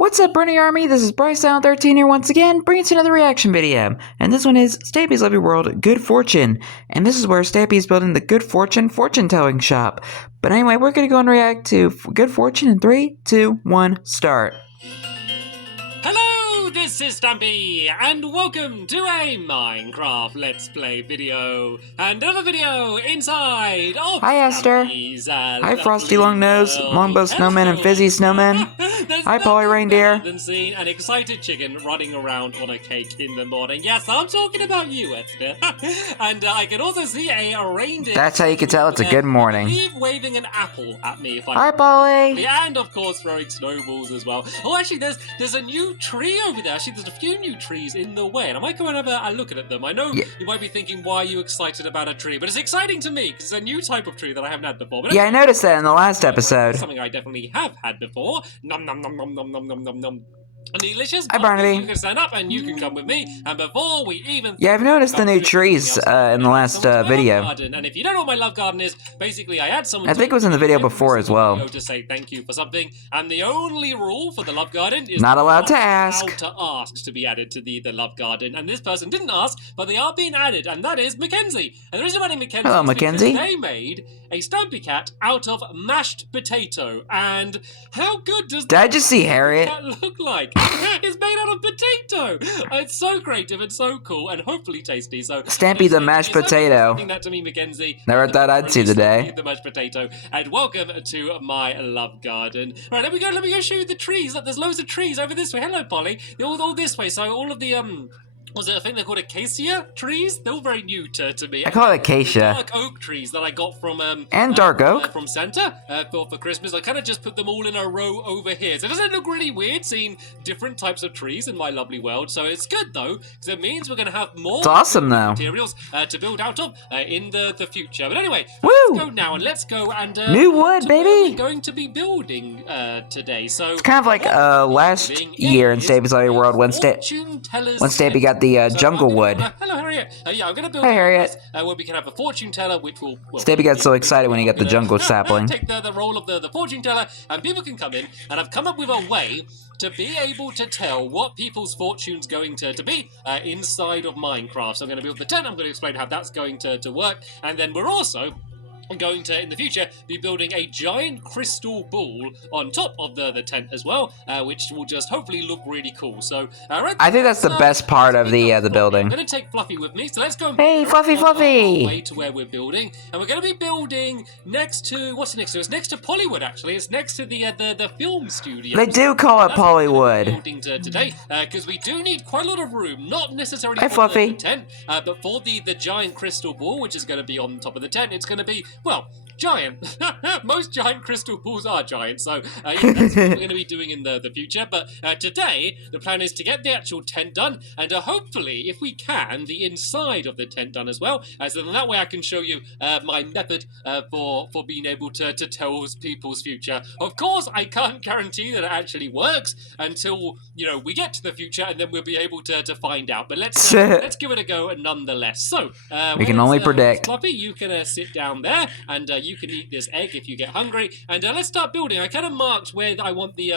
What's up, Brony Army? This is BryceAllen13 here once again, bringing you another reaction video. And this one is Stampy's Lovely World Good Fortune. And this is where Stampy is building the Good Fortune fortune-telling shop. But anyway, we're going to go and react to Good Fortune in 3, 2, 1, start. Hello, this is Stampy, and welcome to a Minecraft Let's Play video. And another video inside of Hi, Esther. Hi, Frosty Longnose, Longbow Snowman, and Fizzy Snowman. Hi, Polly Reindeer. Than seeing an excited chicken running around on a cake in the morning. Yes, I'm talking about you, Esther. And I can also see a reindeer. That's how you can tell it's a good morning. Waving an apple at me. Hi, Polly. And of course throwing snowballs as well. Oh, actually, there's a new tree over there. Actually, there's a few new trees in the way, and I might come and have a look at them. I know you might be thinking, why are you excited about a tree? But it's exciting to me because it's a new type of tree that I haven't had before. But yeah, I noticed that in the last episode. Something I definitely have had before. Nom nom nom nom nom nom nom nom nom. Delicious. Hi, Barnaby. You can stand up and you can come with me. And before we even... Yeah, I've noticed the new trees in the last video. And if you don't know what my love garden is, basically I had someone... I think it was in the video before as well. ...to say thank you for something. And the only rule for the love garden is... Not allowed to ask. ...allowed to ask to be added to the love garden. And this person didn't ask, but they are being added. And that is Mackenzie. And the reason why Mackenzie... Hello, Mackenzie. They made a Stampy cat out of mashed potato. And how good does... Did I just see Harriet? ...that look like? It's made out of potato. It's so creative and so cool and hopefully tasty. So Stampy the mashed potato. That to me, Mackenzie. Never thought I'd see the day. The mashed potato. And welcome to my love garden. Right, let me go show you the trees. Look, there's loads of trees over this way. Hello, Polly. They're all this way. So all of the was it, I think they're called acacia trees? They're all very new to me. I call it acacia. Dark oak trees that I got from and dark oak from Santa for Christmas. I kind of just put them all in a row over here. So doesn't it look really weird seeing different types of trees in my lovely world? So it's good though, because it means we're going to have more materials to build out of in the future. But anyway, let's go now and let's go and new wood, baby. We're going to be building today. So it's kind of like last year in Stampy's Lovely World when Stampy got the jungle wood. Hello, Harriet. Yeah, I'm going to build Hey, Harriet. Where we can have a fortune teller, which will... Well, Stampy got so excited when he got the jungle sapling. Take the role of the fortune teller, and people can come in, and I've come up with a way to be able to tell what people's fortune's going to be inside of Minecraft. So I'm going to build the tent, I'm going to explain how that's going to work, and then we're also... I'm going to, in the future, be building a giant crystal ball on top of the tent as well, which will just hopefully look really cool. So, I think that's the best part of the building. I'm going to take Fluffy with me, so let's go. Hey, Fluffy! Way to where we're building, and we're going to be building next to what's next to? It's next to Pollywood, actually. It's next to the film studio. They do call it Pollywood. Building today, because we do need quite a lot of room, not necessarily for Fluffy. the tent, but for the giant crystal ball, which is going to be on top of the tent. It's going to be, well, giant. Most giant crystal balls are giant, so yeah, that's what we're going to be doing in the future. But today, the plan is to get the actual tent done, and hopefully, if we can, the inside of the tent done as well. So then that way I can show you my method for being able to tell people's future. Of course, I can't guarantee that it actually works until, you know, we get to the future, and then we'll be able to find out. But let's give it a go nonetheless. So, we can only predict. Fluffy, you can sit down there, and you can eat this egg if you get hungry. And let's start building. I kind of marked where I want the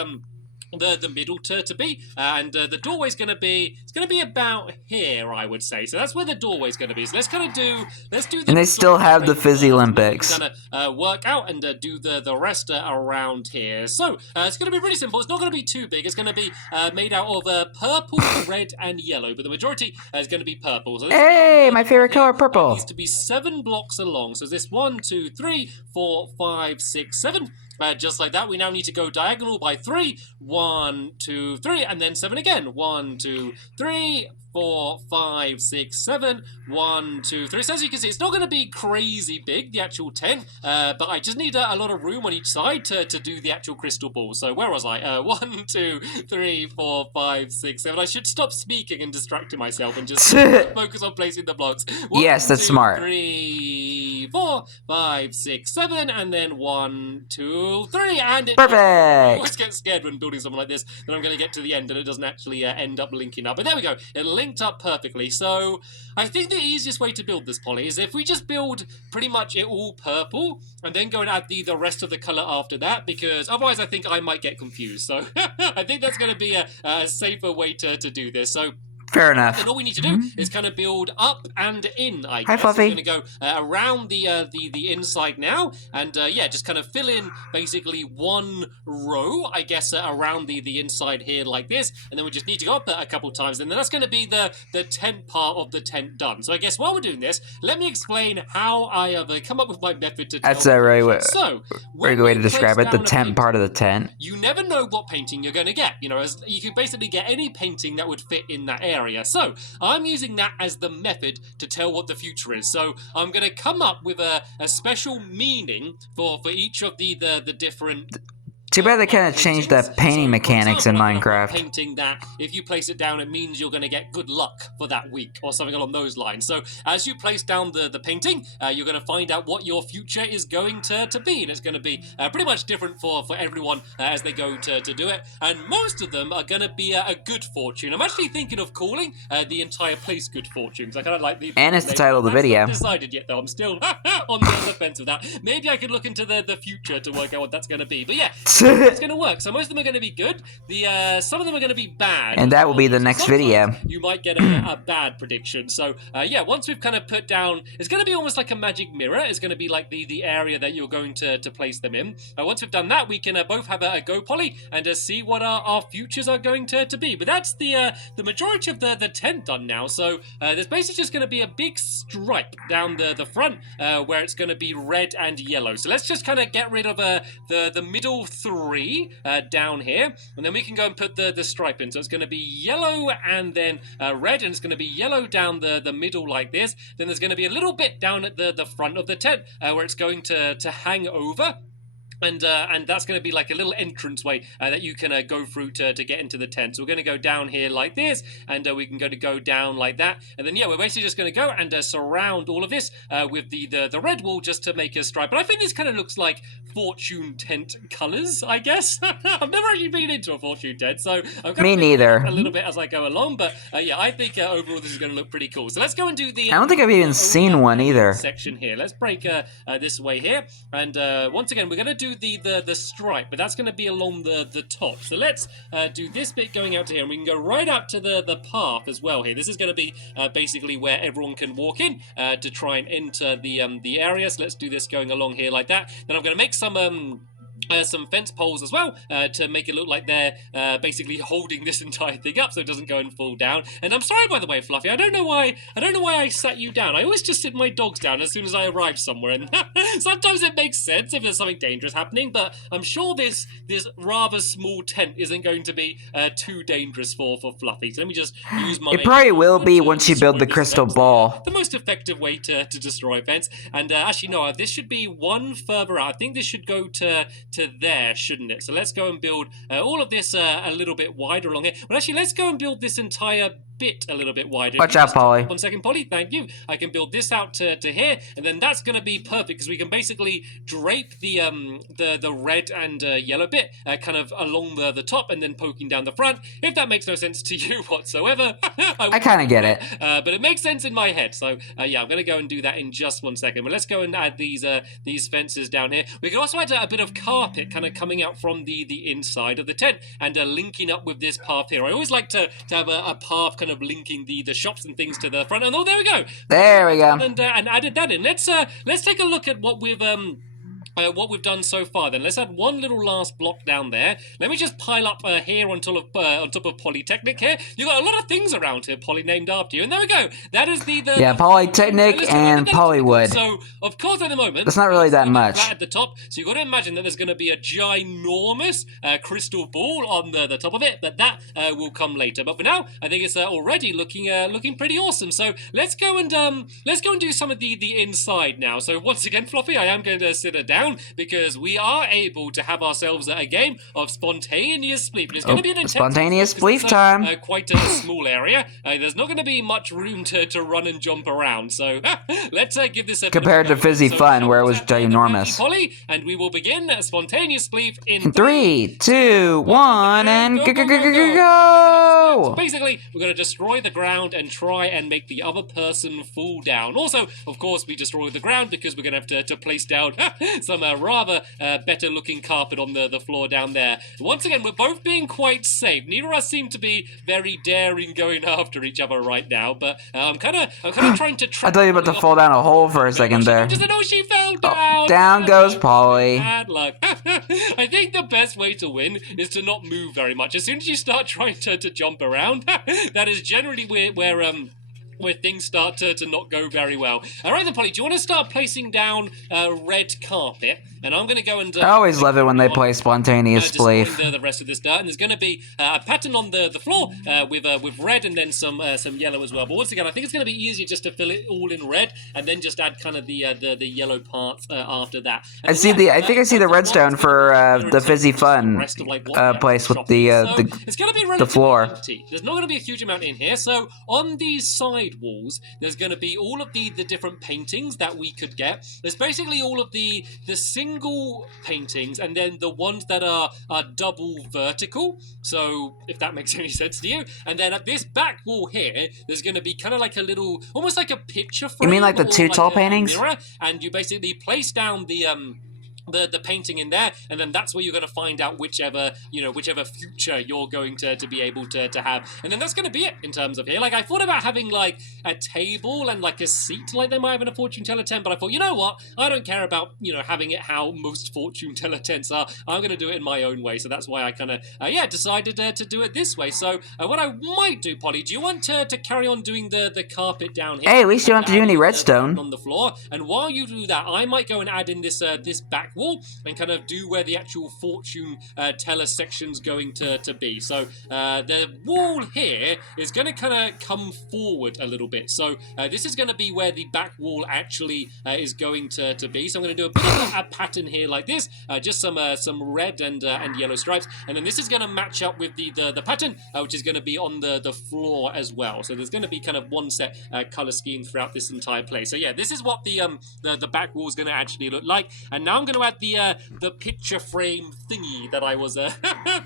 middle to be, and the doorway's going to be, it's going to be about here, I would say. So that's where the doorway's going to be. So let's kind of let's do the... And they still have the Fizzy Olympics. We're going to work out and do the rest around here. So it's going to be really simple. It's not going to be too big. It's going to be made out of purple, red, and yellow, but the majority is going to be purple. So hey, my favorite color, purple. It needs to be 7 blocks along. So this 1, 2, 3, 4, 5, 6, 7. Just like that, we now need to go diagonal by 3. 1, 2, 3, and then 7 again. 1, 2, 3, 4, 5, 6, 7. 1, 2, 3. So as you can see, it's not going to be crazy big, the actual tent, but I just need a lot of room on each side to do the actual crystal ball. So where was I? 1, 2, 3, 4, 5, 6, 7. I should stop speaking and distracting myself and just focus on placing the blocks. 1, yes, that's 2, smart. 3, 4, 5, 6, 7, and then 1, 2, 3, and it. Perfect. I always get scared when building something like this that I'm going to get to the end and it doesn't actually end up linking up. But there we go. It linked up perfectly. So I think the easiest way to build this, Polly, is if we just build pretty much it all purple and then go and add the rest of the color after that, because otherwise I think I might get confused. So I think that's going to be a safer way to do this. So fair enough. and all we need to do is kind of build up and in, I guess. Hi, Fluffy. We're going to go around the inside now, and yeah, just kind of fill in basically one row, I guess, around the inside here like this, and then we just need to go up a couple times, and then that's going to be the tent part of the tent done. So I guess while we're doing this, let me explain how I have come up with my method to That's tell a very when good way to we describe place it. The down a tent painting, part of the tent. you never know what painting you're going to get. You know, as you can basically get any painting that would fit in that area. So I'm using that as the method to tell what the future is. So I'm going to come up with a special meaning for each of the different. Too bad they kind of changed the painting mechanics in Minecraft. Painting that, if you place it down, it means you're going to get good luck for that week, or something along those lines. So as you place down the painting, you're going to find out what your future is going to be, and it's going to be pretty much different for everyone as they go to do it. And most of them are going to be a good fortune. I'm actually thinking of calling the entire place Good Fortunes. I kind of like the. And it's the title of the video. Not decided yet, though. I'm still on the fence with that. Maybe I could look into the future to work out what that's going to be. But yeah. It's going to work. So most of them are going to be good. Some of them are going to be bad. And that will be the next video. You might get a bad prediction. So yeah, once we've kind of put down, it's going to be almost like a magic mirror. It's going to be like the area that you're going to place them in. Once we've done that, we can both have a go, Polly, and see what our futures are going to be. But that's the majority of the tent done now. So there's basically just going to be a big stripe down the front where it's going to be red and yellow. So let's just kind of get rid of the middle three down here, and then we can go and put the stripe in. So it's going to be yellow and then red, and it's going to be yellow down the middle like this. Then there's going to be a little bit down at the front of the tent where it's going to hang over. And that's going to be like a little entranceway that you can go through to get into the tent. So we're going to go down here like this, and we can go down like that. And then, yeah, we're basically just going to go and surround all of this with the red wall just to make a stripe. But I think this kind of looks like fortune tent colors, I guess. I've never actually been into a fortune tent, so I'm Me neither. A little bit as I go along. But yeah, I think overall this is going to look pretty cool. So let's go and do the. I don't think I've even seen one either. Section here. Let's break this way here, and once again we're going to do the stripe, but that's going to be along the top. So let's do this bit going out to here, and we can go right up to the path as well here. This is going to be basically where everyone can walk in to try and enter the area. So let's do this going along here like that. Then I'm going to make some fence poles as well to make it look like they're basically holding this entire thing up so it doesn't go and fall down. And I'm sorry, by the way, Fluffy, I don't know why I sat you down. I always just sit my dogs down as soon as I arrive somewhere, and sometimes it makes sense if there's something dangerous happening, but I'm sure this rather small tent isn't going to be too dangerous for Fluffy. So let me just use my... It probably will be once you build the crystal ball. The most effective way to destroy a fence. And actually, no, this should be one further out. I think this should go to there, shouldn't it? So let's go and build all of this a little bit wider along here. Well, actually, let's go and build this entire bit a little bit wider. Watch out, Polly. 1 second, Polly. Thank you. I can build this out to here, and then that's going to be perfect because we can basically drape the red and yellow bit kind of along the top and then poking down the front. If that makes no sense to you whatsoever, I kind of get it. But it makes sense in my head. So yeah, I'm going to go and do that in just 1 second. But let's go and add these fences down here. We can also add a bit of carpet kind of coming out from the inside of the tent and linking up with this path here. I always like to have a path kind of linking the shops and things to the front. And oh, there we go. There we go. And added that in. Let's take a look at what we've done so far. Then let's add one little last block down there. Let me just pile up here on top of Polytechnic here. You've got a lot of things around here, Polly, named after you. And there we go. That is the yeah, Polytechnic and Polywood. So of course at the moment that's not really that much. Flat at the top. So you've got to imagine that there's going to be a ginormous crystal ball on the top of it, but that will come later. But for now, I think it's already looking pretty awesome. So let's go and do some of the inside now. So once again, Fluffy, I am going to sit her down. down because we are able to have ourselves a game of spontaneous sleep. It's going to be an intense spontaneous sleep it's time. Quite a small area. There's not going to be much room to run and jump around. So let's give this a compared to Fizzy Fun, where it was ginormous. Polly, and we will begin spontaneous sleep in 3, 2, 1, and go! So basically, we're going to destroy the ground and try and make the other person fall down. Also, of course, we destroy the ground because we're going to have to place down some rather better-looking carpet on the floor down there. Once again, we're both being quite safe. Neither of us seem to be very daring going after each other right now, but I'm kind of trying to. I thought you were about to fall down a hole for a second there. No, she fell down. Oh, down goes Polly. Bad luck. I think the best way to win is to not move very much. As soon as you start trying to jump around, that is generally where things start to not go very well. All right then, Polly, do you want to start placing down red carpet? And I'm going to go and... I always love it when they play spontaneous sleep. The rest of this dirt, and there's going to be a pattern on the floor with red and then some yellow as well. But once again, I think it's going to be easier just to fill it all in red and then just add kind of the yellow parts after that. And I think I see the redstone for the Fizzy Fun place with it's going to be the floor. Empty. There's not going to be a huge amount in here. So on these side walls, there's going to be all of the different paintings that we could get. There's basically all of the single paintings and then the ones that are double vertical, so if that makes any sense to you. And then at this back wall here, there's going to be kind of like a little, almost like a picture frame. You mean like the two tall paintings? Mirror, and you basically place down the painting in there, and then that's where you're going to find out whichever future you're going to be able to have. And then that's going to be it in terms of here. Like, I thought about having like a table and like a seat like they might have in a fortune teller tent, but I thought, you know what, I don't care about having it how most fortune teller tents are. I'm going to do it in my own way. So that's why I kind of decided to do it this way. So what I might do, Polly, do you want to carry on doing the carpet down here? Hey, at least you don't have to do any redstone on the floor. And while you do that, I might go and add in this back wall and kind of do where the actual fortune teller section's going to be. So the wall here is going to kind of come forward a little bit. So this is going to be where the back wall actually is going to be. So I'm going to do a bit of a pattern here like this, just some red and yellow stripes, and then this is going to match up with the pattern which is going to be on the floor as well. So there's going to be kind of one set color scheme throughout this entire place. So yeah, this is what the back wall is going to actually look like. And now I'm going to add the picture frame thingy that I was that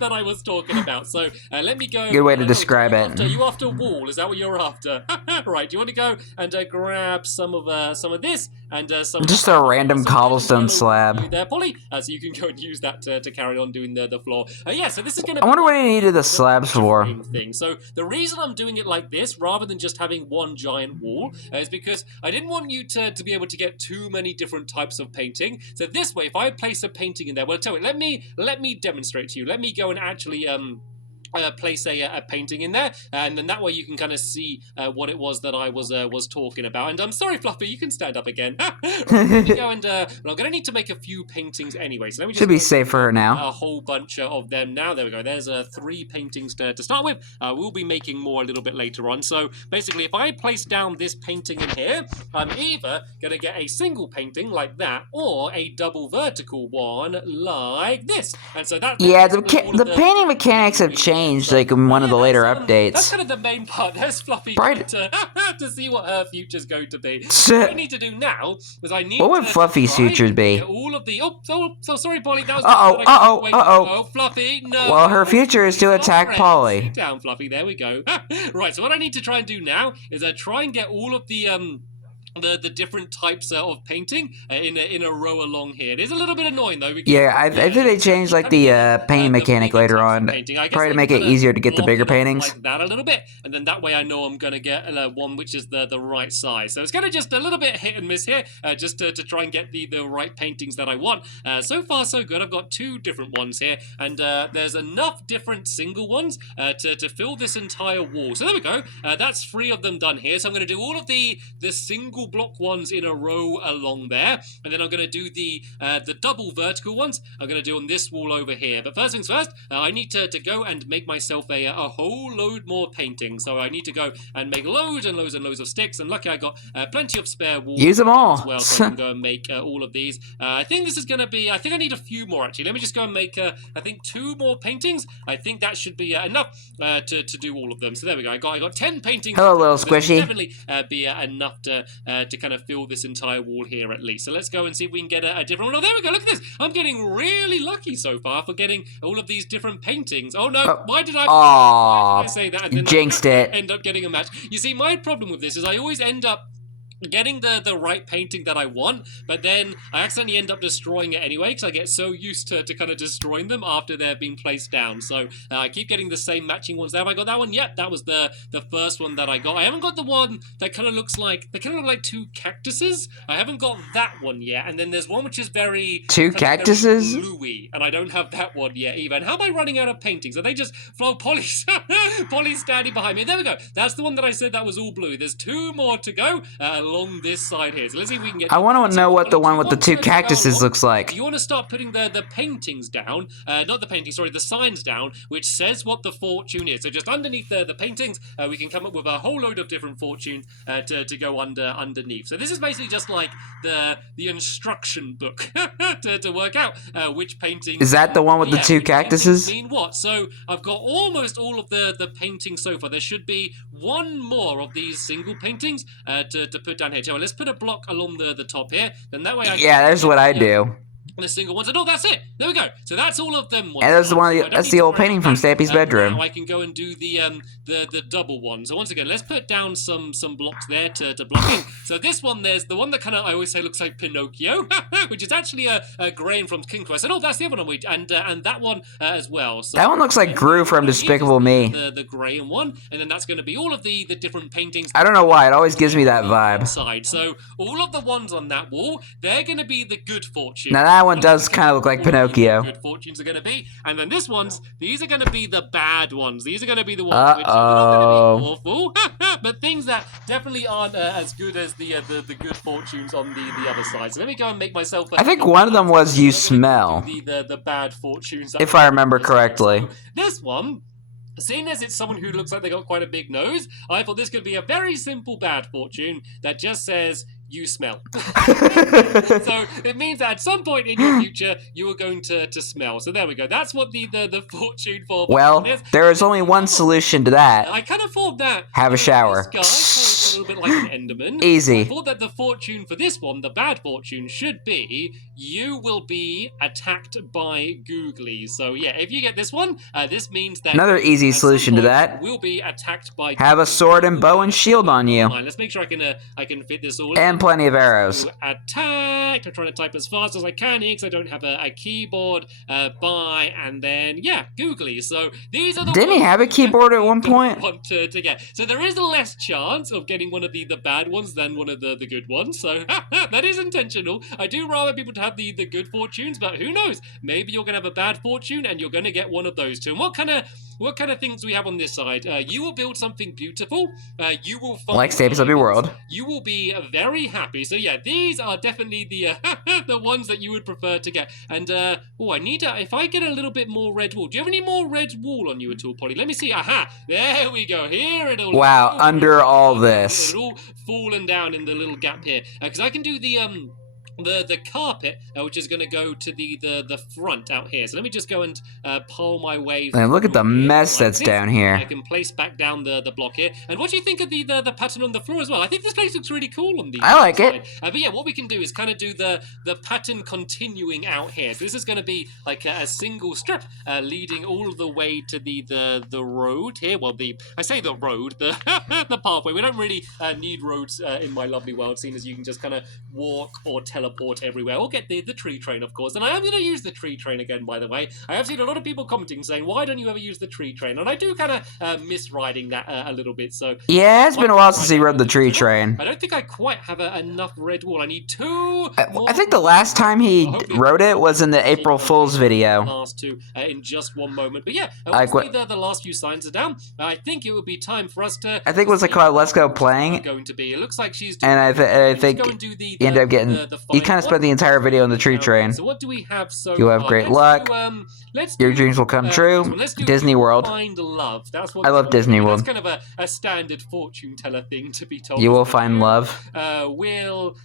I was talking about. So let me go. Good way to describe it. You after wall? Is that what you're after? Right. Do you want to go and grab some of this and some just a random cobblestone slab there, Polly? So you can go and use that to carry on doing the floor. Yeah. So this is going to. I wonder what he needed the slabs for. Thing. So the reason I'm doing it like this, rather than just having one giant wall, is because I didn't want you to be able to get too many different types of painting. So this way, if I place a painting in there, well, tell you, let me demonstrate to you. Let me go and actually place a painting in there, and then that way you can kind of see what it was that I was talking about. And I'm sorry, Fluffy, you can stand up again. Right, let me go and I'm going to need to make a few paintings anyway. So let me just should be safe for her now. A whole bunch of them now. There we go. There's 3 paintings to start with. We'll be making more a little bit later on. So basically, if I place down this painting in here, I'm either going to get a single painting like that, or a double vertical one like this. And so that the painting mechanics have changed. Like in one of the later updates. That's kind of the main part. There's Fluffy to see what her future's going to be. What I need to do now is I need. What would Fluffy's future be? All of the so sorry, Polly. That was uh-oh, Fluffy, no. Well, her future is to attack Polly. Sit down, Fluffy. There we go. Right. So what I need to try and do now is try and get all of the different types of painting in a row along here. It is a little bit annoying though. Yeah, I think they changed like the painting mechanic later on, probably to make it easier to get the bigger paintings. Like that a little bit, and then that way I know I'm gonna get one which is the right size. So it's kind of just a little bit hit and miss here, just to try and get the right paintings that I want. So far so good. I've got 2 different ones here, and there's enough different single ones to fill this entire wall. So there we go. That's 3 of them done here. So I'm gonna do all of the single single block ones in a row along there, and then I'm going to do the double vertical ones I'm going to do on this wall over here. But first things first, I need to go and make myself a whole load more paintings. So I need to go and make loads and loads and loads of sticks, and lucky I got plenty of spare walls. Use them all. As well, so I can go and make all of these. I think this is going to be, I think I need a few more actually. Let me just go and make, I think 2 more paintings. I think that should be enough to do all of them. So there we go. I got 10 paintings. Hello, little squishy. Definitely be enough to kind of fill this entire wall here at least. So let's go and see if we can get a different one. Oh, there we go. Look at this. I'm getting really lucky so far for getting all of these different paintings. Oh no, why did I say that? And then jinxed it. End up getting a match. You see, my problem with this is I always end up getting the right painting that I want, but then I accidentally end up destroying it anyway because I get so used to kind of destroying them after they're being placed down. So I keep getting the same matching ones. Have I got that one? Yep, that was the first one that I got. I haven't got the one that kind of looks like, they kind of look like 2 cactuses. I haven't got that one yet. And then there's one which is very 2 cactuses? Very bluey, and I don't have that one yet either. And how am I running out of paintings? Are they just Polly's standing behind me? There we go. That's the one that I said that was all blue. There's 2 more to go along this side here. So let's see if we can get. I want to know what the one with the 2 cactuses looks like. You want to start putting the paintings down, not the paintings, sorry, the signs down, which says what the fortune is. So just underneath the paintings, we can come up with a whole load of different fortunes to go underneath. So this is basically just like the instruction book to work out which painting. Is that the one with the 2 cactuses? Mean what? So I've got almost all of the paintings so far. There should be 1 more of these single paintings to put down here. So let's put a block along the top here. Then that way I yeah, there's what I do. The single ones. And oh, that's it. There we go. So that's all of them. And there's the one. That's the old painting from Stampy's bedroom. Now I can go and do the double one. So once again, let's put down some blocks there to block in. So this one, there's the one that kind of I always say looks like Pinocchio, which is actually a grain from King Quest. And oh, that's the other one. And that one as well. So that one looks like Gru from Despicable Me. The graham one, and then that's going to be all of the different paintings. I don't know why. It always gives me that vibe. So all of the ones on that wall, they're going to be the good fortune. Now that one does kind of look like Pinocchio. Good fortunes are going to be, and then these are going to be the bad ones. These are going to be the ones which are not going to be awful, but things that definitely aren't as good as the good fortunes on the other side. So let me go and make myself. I think one of them was you smell. The bad fortunes. If I remember correctly. So this one. Seeing as it's someone who looks like they got quite a big nose, I thought this could be a very simple bad fortune that just says, you smell. So it means that at some point in your future, you are going to smell. So there we go. That's what the fortune for. Well, there is only one solution to that. I kind of thought that. Have a shower. This guy, a little bit like an Enderman. Easy. I thought that the fortune for this one, the bad fortune, should be you will be attacked by googlies. So yeah, if you get this one, this means that another easy solution to that. Will be attacked by. Have a sword and bow and shield on you. Let's make sure I can fit this all. And plenty of arrows. Attack! I'm trying to type as fast as I can here because I don't have a keyboard. Buy and then googly. So these are the. Didn't he have a keyboard at one point? Want to get. So there is less chance of getting one of the bad ones than one of the good ones. So that is intentional. I do rather people to have the good fortunes, but who knows? Maybe you're gonna have a bad fortune and you're gonna get one of those two. And what kind of things do we have on this side? You will build something beautiful. You will find like Stampy's Lovely World. You will be very happy. So yeah, these are definitely the the ones that you would prefer to get. And I need if I get a little bit more red wool. Do you have any more red wool on you at all, Polly? Let me see. Aha! There we go. Here it all. Wow! Under all this, it's all fallen down in the little gap here. Because I can do the carpet, which is going to go to the front out here. So let me just go and pole my way. And look at the mess that's down here. I can place back down the block here. And what do you think of the pattern on the floor as well? I think this place looks really cool on the I like side. it. But yeah, what we can do is kind of do the pattern continuing out here. So this is going to be like a single strip leading all the way to the road here. Well, I say the road, the pathway. We don't really need roads in my lovely world, seeing as you can just kind of walk or teleport teleport everywhere, or get the tree train, of course. And I am going to use the tree train again, by the way. I have seen a lot of people commenting saying, why don't you ever use the tree train? And I do kind of miss riding that a little bit. So yeah, it's been a while since he rode the tree train. I don't think I quite have enough red wool. I need 2 more. I think the last time he rode it was in the April Fool's video. Last 2 in just one moment. But yeah, once the last few signs are down, I think it would be time for us to... I think it was called Let's Go Playing. Going to be. It looks like she's doing, and I think he ended up getting... He kind of spent the entire video on the tree train. So what do we have so You have great luck. Your dreams will come true. Disney World. Find love. That's what I love Disney World. That's kind of a standard fortune teller thing to be told. You will find love. Will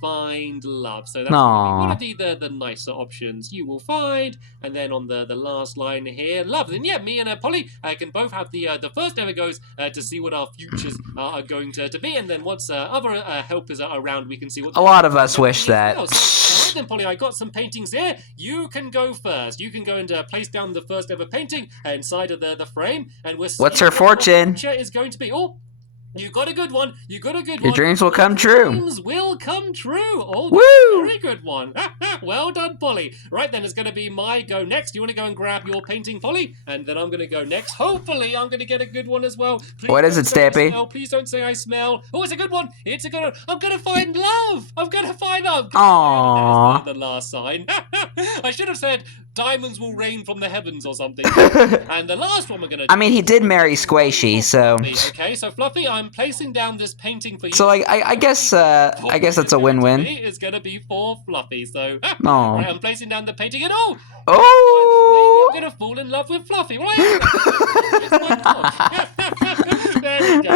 find love. So that's one of the nicer options. You will find, and then on the last line here, love. Then yeah, me and Polly can both have the first ever goes to see what our futures are going to be, and then once other helpers are around, we can see what. A lot of us wish that. Alright then, Polly, I got some paintings here. You can go first. You can go and place down the first ever painting inside of the frame, and we're. What's her fortune? Is going to be. Oh, you got a good one. You got a good one. Your dreams will come true. Dreams will come true. Oh, woo! Very good one. Well done, Polly. Right then, it's going to be my go next. You want to go and grab your painting, Polly? And then I'm going to go next. Hopefully, I'm going to get a good one as well. Please what is it, Stampy? Please don't say I smell. Oh, it's a good one. It's a good one. I'm going to find love. I'm going to find love. Aww. There's the last sign. I should have said diamonds will rain from the heavens or something. And the last one we're going to do. I mean, he did marry Squishy, so. Okay, so Fluffy, I'm placing down this painting for you. So I guess that's a win-win. It's gonna be for Fluffy. So right, I'm placing down the painting, and maybe I'm gonna fall in love with Fluffy. Well, it's my dog. There we go.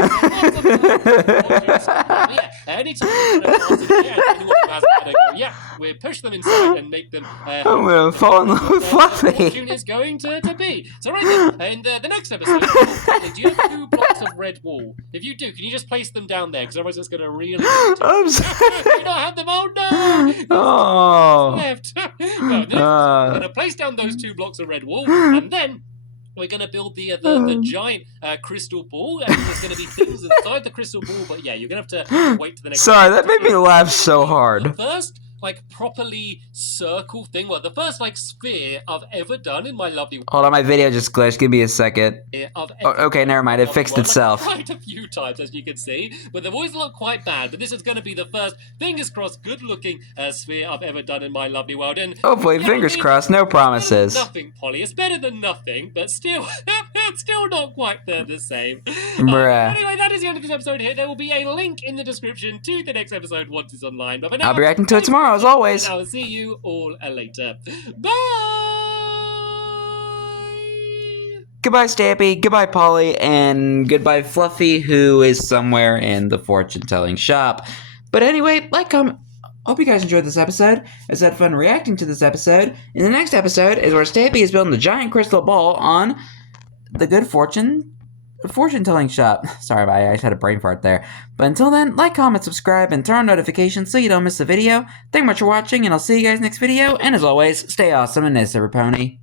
Yeah, we push them inside and make them. I'm gonna fall in love with Fluffy. Fortune is going to be. So right then, and the next episode, do you have 2 blocks of red wool? If you do, can you just place them down there? Because otherwise it's going to really... I'm sorry. You don't have them. Oh, no! Oh. Left. No, I'm going to place down those 2 blocks of red wool, and then... We're going to build the giant crystal ball, and there's going to be things inside the crystal ball, but yeah, you're going to have to wait to the next... Sorry, that made me laugh so hard. The first, properly circle thing, the first, sphere I've ever done in my lovely... Hold on, my video just glitched. Give me a second. Okay, never mind. It fixed itself. Quite a few times, as you can see, but they've always looked quite bad, but this is going to be the first, fingers crossed, good-looking sphere I've ever done in my lovely world, and... Hopefully, fingers crossed, no promises. Nothing, Polly. It's better than nothing, but still, still not quite the same. Bruh. Anyway, that is the end of this episode here. There will be a link in the description to the next episode once it's online, but for now... I'll be reacting to it tomorrow, as always. And I will see you all later. Bye! Goodbye, Stampy. Goodbye, Polly. And goodbye, Fluffy, who is somewhere in the fortune-telling shop. But anyway, comment. Hope you guys enjoyed this episode. I had fun reacting to this episode. In the next episode is where Stampy is building the giant crystal ball on the good fortune-telling shop. Sorry, I just had a brain fart there. But until then, comment, subscribe, and turn on notifications so you don't miss a video. Thank you much for watching, and I'll see you guys next video. And as always, stay awesome and nice, every pony.